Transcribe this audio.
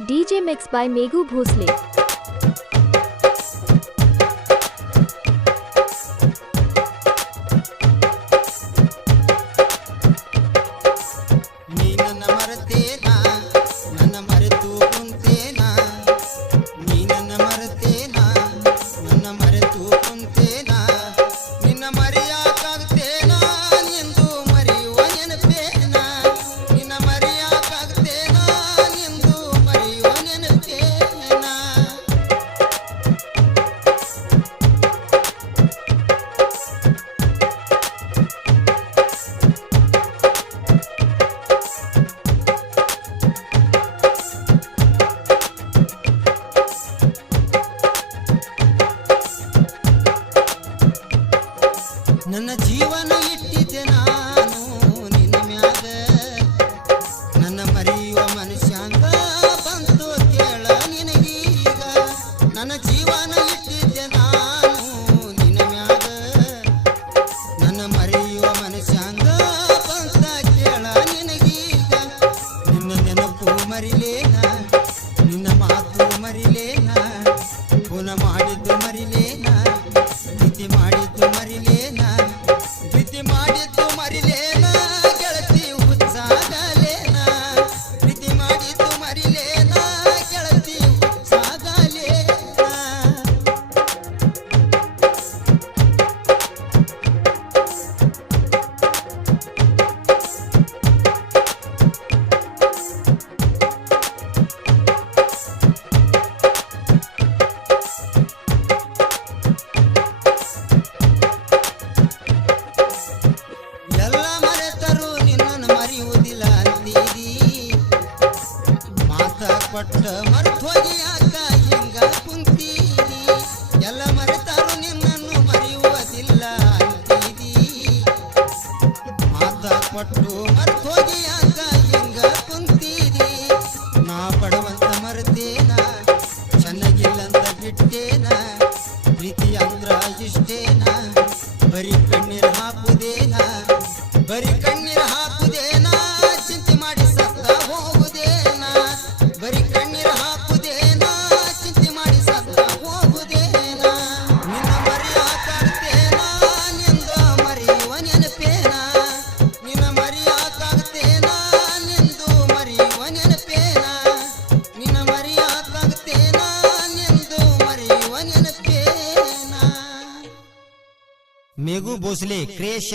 DJ mixed by Meghu Bhosle. ನನ್ನ ಜೀವನ ಇಟ್ಟಿದ್ದೆ ನಾನು ನಿನ್ನ ಮ್ಯಾಗ ನನ್ನ ಮರೆಯುವ ಮನುಷ್ಯಾಂಗ ಬಂತು ಕೇಳ ನಿನಗೀಗ ನನ್ನ ಜೀವನ ಇಟ್ಟಿದ್ದೆ ನಾನು ನಿನ್ನ ಮ್ಯಾಗ ನನ್ನ ಮರೆಯುವ ಮನುಷ್ಯಾಂಗ ಬಂತ ಕೇಳ ನಿನಗೀಗ ನಿನ್ನ ನೆನಪು ಮರಿಲೇನ ನಿನ್ನ ಮಾತು ಮರಿಲೇನ ಪುನಃ ಮಾಡಿದ್ದು ಮರಿಲೇನ ಪ್ರೀತಿ ಮಾಡಿದ್ದು ಮರಿಲೇನ ಪ್ರೀತಿ ಮಾಡಿದ್ದು ಮರಿಲೇನ ಗೆಳತಿ ಹುಚ್ಚಾಗಲೇನ ಪ್ರೀತಿ ಮಾಡಿದ್ದು ಮರಿಲೇನ ಗೆಳತಿ ಹುಚ್ಚಾಗಲೇನ ಎಲ್ಲ ಮರೆತರು ನಿನ್ನನ್ನು ಮರೆಯುವುದಿಲ್ಲ ಅಂತೀರಿ ಮಾತ ಕೊಟ್ಟ ಮರೆತು ಹೋಗಿ ಯಾಕ ಹಿಂಗ ಕುಂತೀರಿ ಎಲ್ಲ ಮರೆತರು ನಿನ್ನನ್ನು ಮರೆಯುವುದಿಲ್ಲ ಅಂತೀರಿ ಮಾತ ಕೊಟ್ಟು ಮರೆತು ಹೋಗಿ ಯಾಕ ಹಿಂಗ ಕುಂತೀರಿ ನಾ ಪಡುವಂತ ಮರೆತೇನ ಚೆನ್ನಾಗಿಲ್ಲಂತ ಬಿಟ್ಟೇನ ಪ್ರೀತಿ ಅಂದ್ರ ಇಷ್ಟೇನ ಬರೀ ಕಣ್ಣೀರು ಹಾಕುದೇನ ಬರೀ ಕಣ್ಣೀರು ಹಾಕುದೇನ ಚಿಂತೆ ಮಾಡಿ ಸತ್ತ ಹೋಗುದೇನ ಬರೀ ಕಣ್ಣೀರು ಹಾಕುದೇನ ಚಿಂತೆ ಮಾಡಿ ಸತ್ತ ಹೋಗುದೇನ ನಿನ್ನ ಮರೆಯಾಕಾಗ್ತೇನ ನಿಂದ ಮರೆಯುವ ನೆನಪೇನ ನಿನ್ನ ಮರೆಯಾಕಾಗ್ತೇನ ನಿಂದು ಮರೆಯುವ ನೆನಪೇನ ನಿನ್ನ ಮರೆಯಾಕಾಗ್ತೇನ ನಿಂದು ಮರೆಯುವ ನೆನಪೇನ ಮೇಘು ಭೋಸ್ಲೆ ಕ್ರಿಯೇಷನ್